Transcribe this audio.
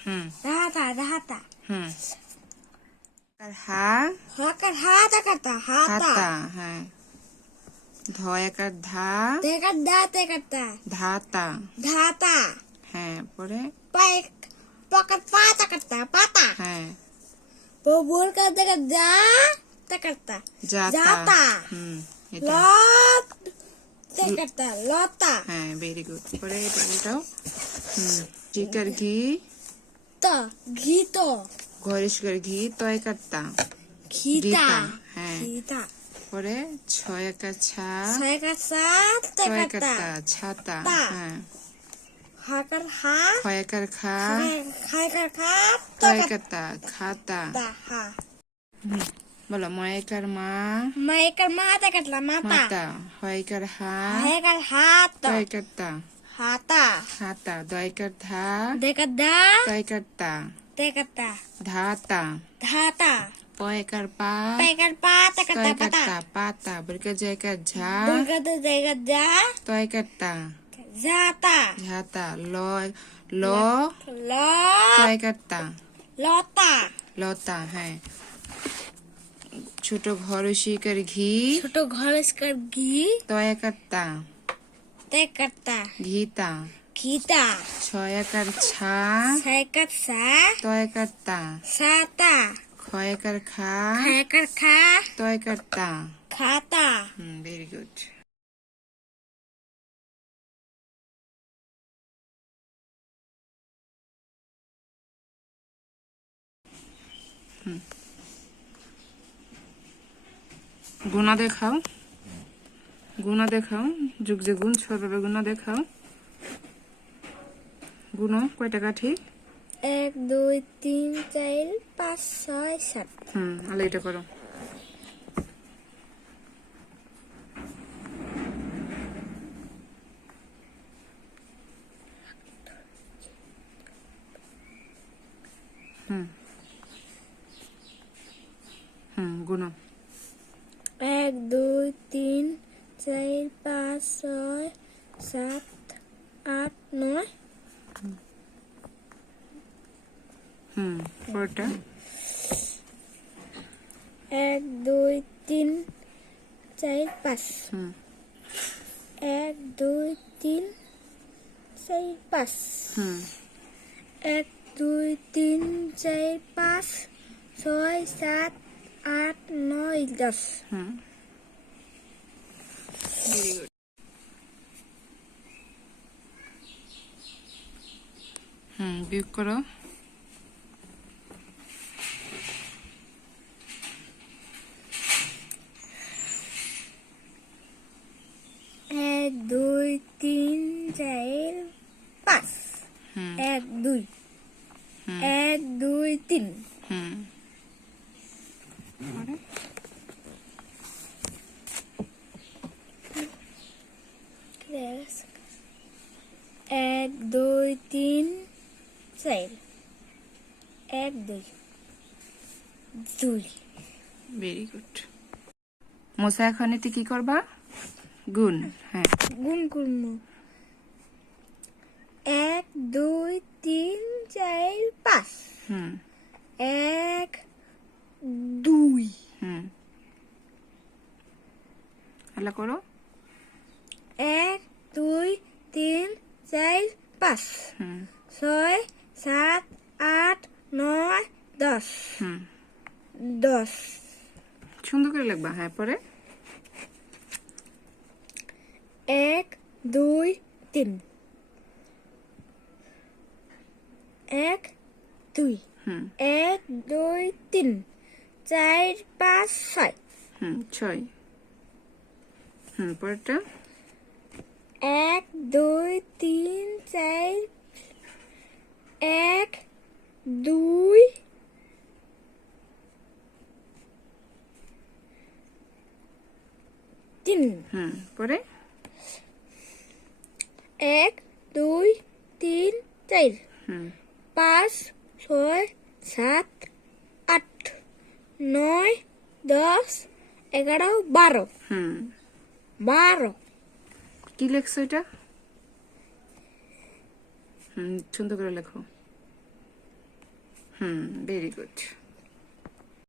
Data, data. হা Hakar hata kata, hata. হাতা, হ্যাঁ। ধ একার ধা Tekar da, tekar da. ধাতা, Dhata. হ্যাঁ। পরে Paik, pakat pata kata, pata. হ্যাঁ। Bubur ka tekar da, tekar da. জাতা, Jata. এটা Lot, tekar da, lota. হ্যাঁ, ভেরি গুড। পরে এটা উল্টাও। চিকার ঘি Ta, gito. ঘরেশকার ঘি তয় কাটতা Kita. গীতা, হ্যাঁ। Kita. পরে ছয় একা ছা Saya kata, তয় tekar কাটতা da. ছাতা, তা। হ্যাঁ। Hakar ha. খয় একার খা Hakar ha, তয় tekar কাটতা খাতা। da, ha. বলো ময়কার মা Maikar mata katla mata. মাতা, হয়কার হা Haikar hata. তয় কাটতা Hata. খাতা, দয়কার ধা Dekada. তয় কাটতা Tekata. ধাতা, Dhata. পয়কার পা Paikar pata kata তয় pata. কাটতা পাতা, বর্গা জয়কার ঝা Burgada dekada. তয় কাটতা Zata. ঝাতা, ল ল Lo. তয় কাটতা Lota. লতা, হ্যাঁ। ছোট ঘরসিকার ঘি ছোট ঘরেস্কার ঘি. তয় কাটতা Tekata. ঘিতা, Kita. ছয়কার ছা Saikat sa. তয় কাটতা Sata. খয়কার খা Haikar kha. তয় কাটতা। Khata. Very good. গুণা দেখাও, গুণা দেখাও। যুগ যে গুণ ছয়ভাবে গুণা দেখাও। গুণো কয়টা কাঠি? 1 2 3 4 5 6 7. আলে এটা করো। গুণো। 1 2 3 4 5 6 7 8 9. পরটা 1 2 3 4 5. 1 2 3 4 5. 1 2 3 4 5 6 7 8 9 10. Very good. বিয়োগ করো। 1 2 3 4 5. 1 2. 1 2 3. পরে 1 2 3 4. 1 2 2. Very good. মোসা এখন এতে কি করবা? গুণ, হ্যাঁ। গুণ করব। 1 2 3 4 5. 1 2. আলা করো। 1 2 3 4 5. 6 7 8 9 10. 10. সুন্দর করে লিখবা, হ্যাঁ। পরে 1 2 3. 1 2. 1 2 3 4 5 6. 6। পরেরটা 1 2 3 4. 1 2 3. পরে 1 2 3 4. 5 6 7 8 9 10 11 12. 12. কি লেখছো এটা? সুন্দর করে লেখো। Very good.